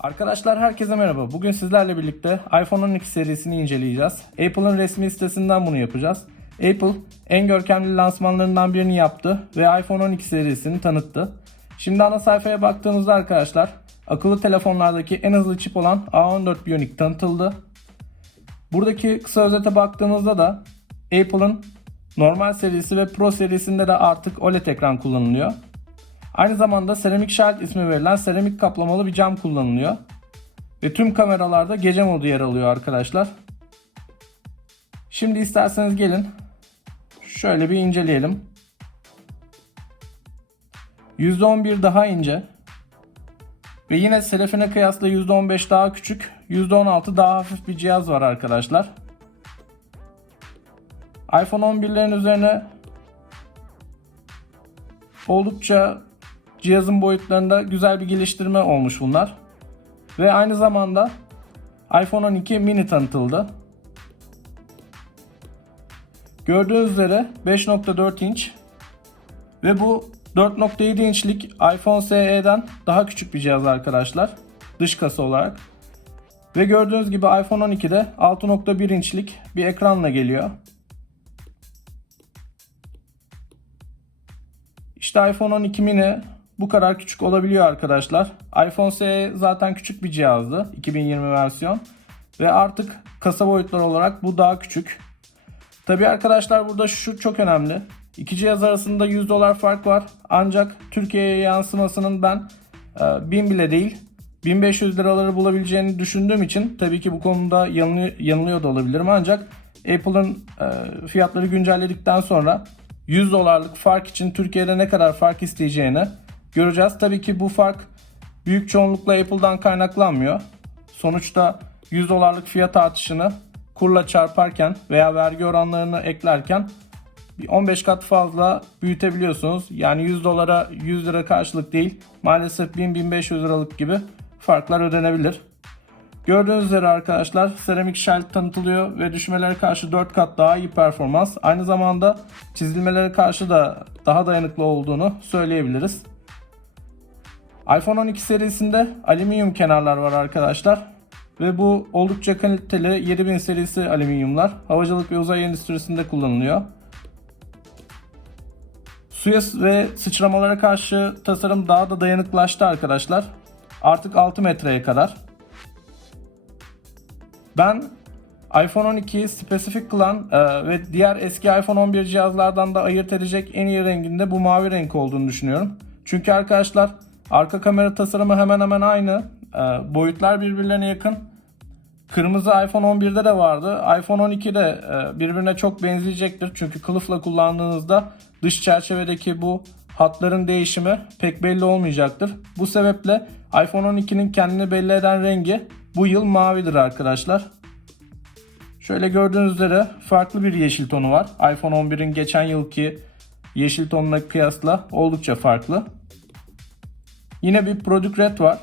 Arkadaşlar herkese merhaba. Bugün sizlerle birlikte iPhone 12 serisini inceleyeceğiz. Apple'ın resmi sitesinden bunu yapacağız. Apple en görkemli lansmanlarından birini yaptı ve iPhone 12 serisini tanıttı. Şimdi ana sayfaya baktığımızda arkadaşlar akıllı telefonlardaki en hızlı çip olan A14 Bionic tanıtıldı. Buradaki kısa özete baktığımızda da Apple'ın normal serisi ve Pro serisinde de artık OLED ekran kullanılıyor. Aynı zamanda Ceramic Shield ismi verilen seramik kaplamalı bir cam kullanılıyor. Ve tüm kameralarda gece modu yer alıyor arkadaşlar. Şimdi isterseniz gelin şöyle bir inceleyelim. %11 daha ince ve yine selefine kıyasla %15 daha küçük, %16 daha hafif bir cihaz var arkadaşlar. iPhone 11'lerin üzerine oldukça cihazın boyutlarında güzel bir geliştirme olmuş bunlar. Ve aynı zamanda iPhone 12 mini tanıtıldı. Gördüğünüz üzere 5.4 inç ve bu 4.7 inçlik iPhone SE'den daha küçük bir cihaz arkadaşlar. Dış kasa olarak. Ve gördüğünüz gibi iPhone 12'de 6.1 inçlik bir ekranla geliyor. İşte iPhone 12 mini bu kadar küçük olabiliyor arkadaşlar. iPhone SE zaten küçük bir cihazdı 2020 versiyon ve artık kasa boyutları olarak bu daha küçük. Tabi arkadaşlar burada şu çok önemli. İki cihaz arasında 100 dolar fark var. Ancak Türkiye'ye yansımasının ben e, 1000 bile değil 1500 liraları bulabileceğini düşündüğüm için tabii ki bu konuda yanılıyor, yanılıyor da olabilirim. Ancak Apple'ın e, fiyatları güncelledikten sonra 100 dolarlık fark için Türkiye'de ne kadar fark isteyeceğini göreceğiz. Tabii ki bu fark büyük çoğunlukla Apple'dan kaynaklanmıyor. Sonuçta 100 dolarlık fiyat artışını kurla çarparken veya vergi oranlarını eklerken bir 15 kat fazla büyütebiliyorsunuz. Yani 100 dolara 100 lira karşılık değil maalesef 1000-1500 liralık gibi farklar ödenebilir. Gördüğünüz üzere arkadaşlar Ceramic Shell tanıtılıyor ve düşmelere karşı 4 kat daha iyi performans. Aynı zamanda çizilmelere karşı da daha dayanıklı olduğunu söyleyebiliriz. iPhone 12 serisinde alüminyum kenarlar var arkadaşlar. Ve bu oldukça kaliteli 7000 serisi alüminyumlar. Havacılık ve uzay endüstrisinde kullanılıyor. Suya ve sıçramalara karşı tasarım daha da dayanıklaştı arkadaşlar. Artık 6 metreye kadar. Ben iPhone 12'yi spesifik kılan e, ve diğer eski iPhone 11 cihazlardan da ayırt edecek en iyi renginde bu mavi renk olduğunu düşünüyorum. Çünkü arkadaşlar arka kamera tasarımı hemen hemen aynı. E, boyutlar birbirlerine yakın. Kırmızı iPhone 11'de de vardı. iPhone 12'de e, birbirine çok benzeyecektir. Çünkü kılıfla kullandığınızda dış çerçevedeki bu hatların değişimi pek belli olmayacaktır. Bu sebeple iPhone 12'nin kendini belli eden rengi bu yıl mavidir arkadaşlar. Şöyle gördüğünüz üzere farklı bir yeşil tonu var. iPhone 11'in geçen yılki yeşil tonuna kıyasla oldukça farklı. Yine bir Product Red var.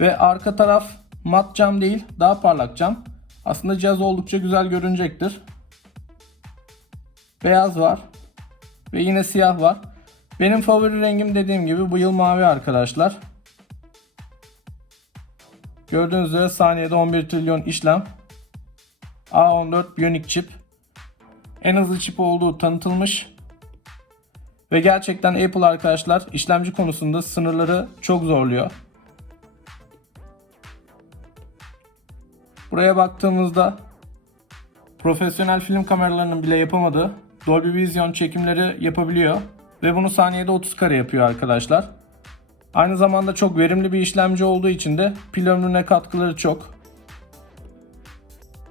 Ve arka taraf mat cam değil daha parlak cam. Aslında cihaz oldukça güzel görünecektir. Beyaz var. Ve yine siyah var. Benim favori rengim dediğim gibi bu yıl mavi arkadaşlar. Gördüğünüz üzere saniyede 11 trilyon işlem. A14 Bionic çip. En hızlı çip olduğu tanıtılmış. Ve gerçekten Apple arkadaşlar işlemci konusunda sınırları çok zorluyor. Buraya baktığımızda profesyonel film kameralarının bile yapamadığı Dolby Vision çekimleri yapabiliyor. Ve bunu saniyede 30 kare yapıyor arkadaşlar. Aynı zamanda çok verimli bir işlemci olduğu için de pil ömrüne katkıları çok.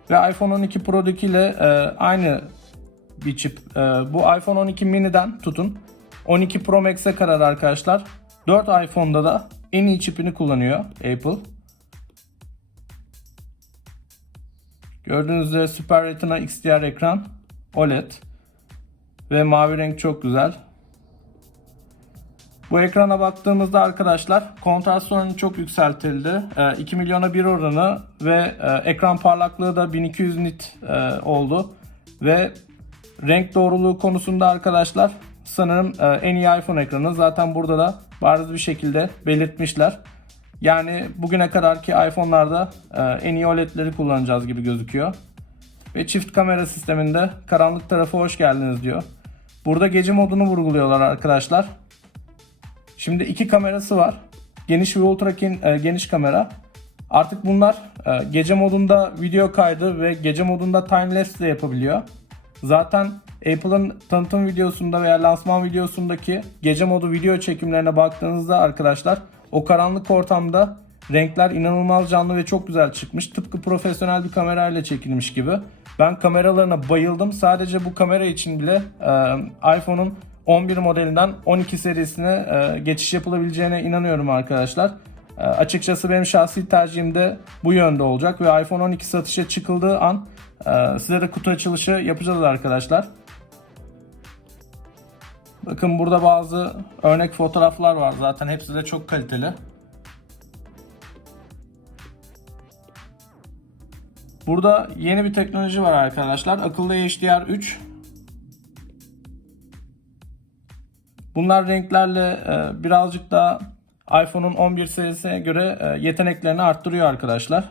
Ve iPhone 12 Pro'daki ile e, aynı bir çip. E, bu iPhone 12 mini'den tutun. 12 Pro Max'e kadar arkadaşlar. 4 iPhone'da da en iyi çipini kullanıyor Apple. Gördüğünüz üzere Super Retina XDR ekran OLED ve mavi renk çok güzel. Bu ekrana baktığımızda arkadaşlar kontrast oranı çok yükseltildi. E, 2 milyona 1 oranı ve e, ekran parlaklığı da 1200 nit e, oldu. Ve renk doğruluğu konusunda arkadaşlar sanırım e, en iyi iPhone ekranı. Zaten burada da bariz bir şekilde belirtmişler. Yani bugüne kadarki iPhone'larda e, en iyi OLED'leri kullanacağız gibi gözüküyor. Ve çift kamera sisteminde karanlık tarafı hoş geldiniz diyor. Burada gece modunu vurguluyorlar arkadaşlar. Şimdi iki kamerası var. Geniş ve ultra e, geniş kamera. Artık bunlar gece modunda video kaydı ve gece modunda timelapse de yapabiliyor. Zaten Apple'ın tanıtım videosunda veya lansman videosundaki gece modu video çekimlerine baktığınızda arkadaşlar o karanlık ortamda renkler inanılmaz canlı ve çok güzel çıkmış. Tıpkı profesyonel bir kamerayla çekilmiş gibi. Ben kameralarına bayıldım. Sadece bu kamera için bile e, iPhone'un 11 modelinden 12 serisine e, geçiş yapılabileceğine inanıyorum arkadaşlar. E, açıkçası benim şahsi tercihim de bu yönde olacak ve iPhone 12 satışa çıkıldığı an size de kutu açılışı yapacağız arkadaşlar. Bakın burada bazı örnek fotoğraflar var zaten hepsi de çok kaliteli. Burada yeni bir teknoloji var arkadaşlar. Akıllı HDR3 Bunlar renklerle e, birazcık daha iPhone'un 11 serisine göre e, yeteneklerini arttırıyor arkadaşlar.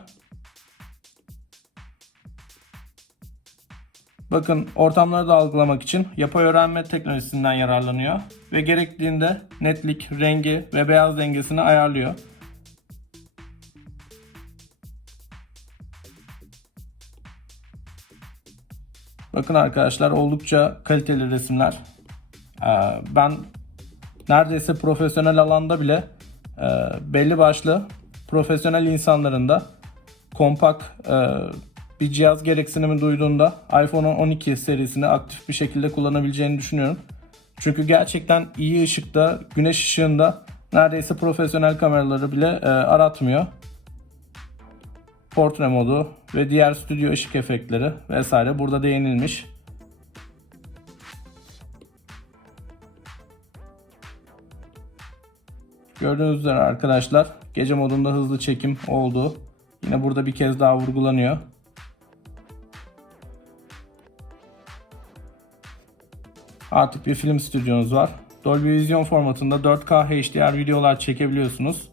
Bakın ortamları da algılamak için yapay öğrenme teknolojisinden yararlanıyor ve gerektiğinde netlik, rengi ve beyaz dengesini ayarlıyor. Bakın arkadaşlar oldukça kaliteli resimler. Ee, Ben neredeyse profesyonel alanda bile e, belli başlı profesyonel insanların da kompak e, bir cihaz gereksinimi duyduğunda iPhone 12 serisini aktif bir şekilde kullanabileceğini düşünüyorum. Çünkü gerçekten iyi ışıkta, güneş ışığında neredeyse profesyonel kameraları bile e, aratmıyor. Portre modu ve diğer stüdyo ışık efektleri vesaire burada değinilmiş. Gördüğünüz üzere arkadaşlar gece modunda hızlı çekim oldu. Yine burada bir kez daha vurgulanıyor. Artık bir film stüdyonuz var. Dolby Vision formatında 4K HDR videolar çekebiliyorsunuz.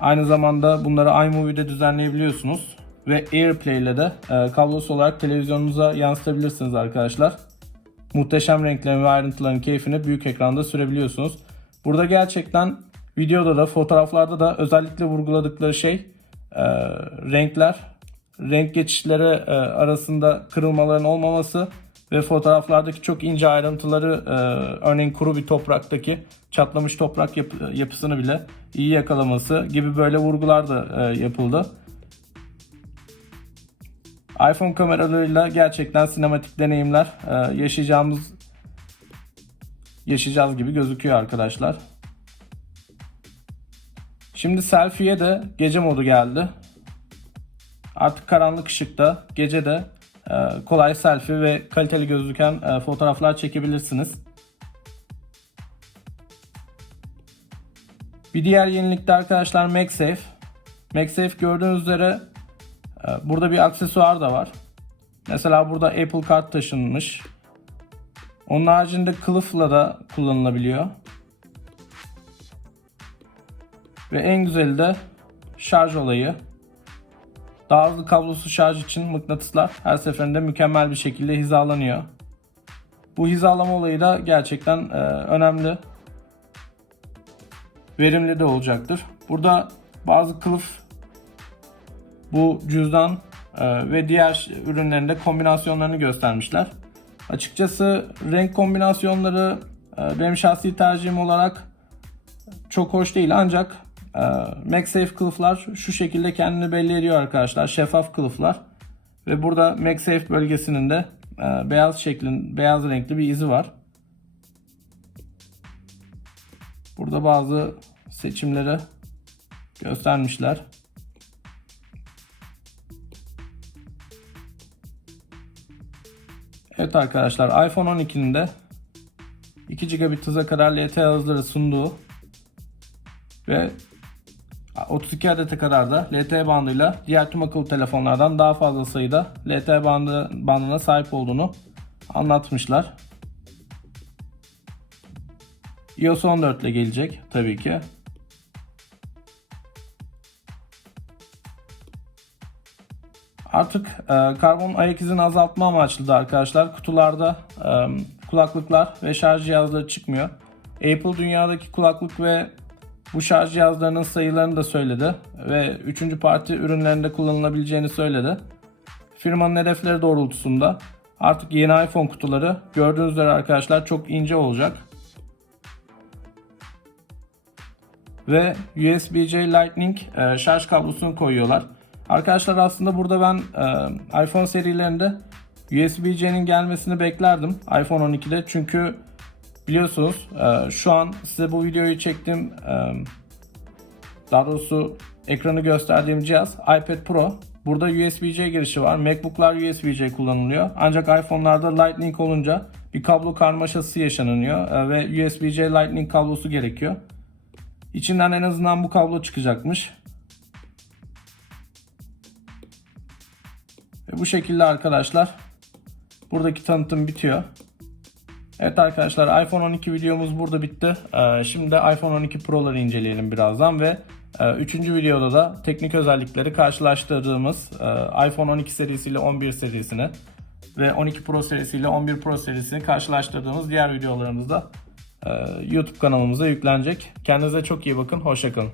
Aynı zamanda bunları iMovie'de düzenleyebiliyorsunuz. Ve AirPlay ile de e, kablosuz olarak televizyonunuza yansıtabilirsiniz arkadaşlar. Muhteşem renklerin ve ayrıntıların keyfini büyük ekranda sürebiliyorsunuz. Burada gerçekten videoda da fotoğraflarda da özellikle vurguladıkları şey e, renkler. Renk geçişleri e, arasında kırılmaların olmaması ve fotoğraflardaki çok ince ayrıntıları e, örneğin kuru bir topraktaki çatlamış toprak yapı- yapısını bile iyi yakalaması gibi böyle vurgular da e, yapıldı. iPhone kameralarıyla gerçekten sinematik deneyimler e, yaşayacağımız yaşayacağız gibi gözüküyor arkadaşlar. Şimdi selfie'ye de gece modu geldi. Artık karanlık ışıkta gece de kolay selfie ve kaliteli gözüken e, fotoğraflar çekebilirsiniz. Bir diğer yenilik de arkadaşlar MagSafe. MagSafe gördüğünüz üzere e, burada bir aksesuar da var. Mesela burada Apple Card taşınmış. Onun haricinde kılıfla da kullanılabiliyor. Ve en güzeli de şarj olayı. Daha hızlı kablosuz şarj için mıknatıslar her seferinde mükemmel bir şekilde hizalanıyor. Bu hizalama olayı da gerçekten e, önemli. Verimli de olacaktır. Burada bazı kılıf bu cüzdan e, ve diğer ürünlerinde kombinasyonlarını göstermişler. Açıkçası renk kombinasyonları e, benim şahsi tercihim olarak çok hoş değil ancak MagSafe kılıflar şu şekilde kendini belli ediyor arkadaşlar. Şeffaf kılıflar ve burada MagSafe bölgesinin de e, beyaz şeklin beyaz renkli bir izi var. Burada bazı seçimleri göstermişler. Evet arkadaşlar iPhone 12'nin de 2 GB hıza kadar LTE hızları sunduğu ve 32 adete kadar da LTE bandıyla diğer tüm akıllı telefonlardan daha fazla sayıda LTE bandı, bandına sahip olduğunu anlatmışlar. iOS 14 ile gelecek tabii ki. Artık e, karbon ayak izini azaltma amaçlı da arkadaşlar kutularda e, kulaklıklar ve şarj cihazları çıkmıyor. Apple dünyadaki kulaklık ve bu şarj cihazlarının sayılarını da söyledi ve 3. parti ürünlerinde kullanılabileceğini söyledi. Firmanın hedefleri doğrultusunda artık yeni iPhone kutuları gördüğünüz üzere arkadaşlar çok ince olacak. Ve USB-C Lightning e, şarj kablosunu koyuyorlar. Arkadaşlar aslında burada ben e, iPhone serilerinde USB-C'nin gelmesini beklerdim iPhone 12'de çünkü biliyorsunuz e, şu an size bu videoyu çektiğim e, daha doğrusu ekranı gösterdiğim cihaz iPad Pro. Burada USB-C girişi var. MacBook'lar USB-C kullanılıyor. Ancak iPhone'larda Lightning olunca bir kablo karmaşası yaşanıyor e, ve USB-C Lightning kablosu gerekiyor. İçinden en azından bu kablo çıkacakmış. Ve bu şekilde arkadaşlar buradaki tanıtım bitiyor. Evet arkadaşlar iPhone 12 videomuz burada bitti. Ee, Şimdi iPhone 12 Pro'ları inceleyelim birazdan ve 3. videoda da teknik özellikleri karşılaştırdığımız e, iPhone 12 serisiyle 11 serisini ve 12 Pro serisiyle 11 Pro serisini karşılaştırdığımız diğer videolarımız da e, YouTube kanalımıza yüklenecek. Kendinize çok iyi bakın. Hoşçakalın.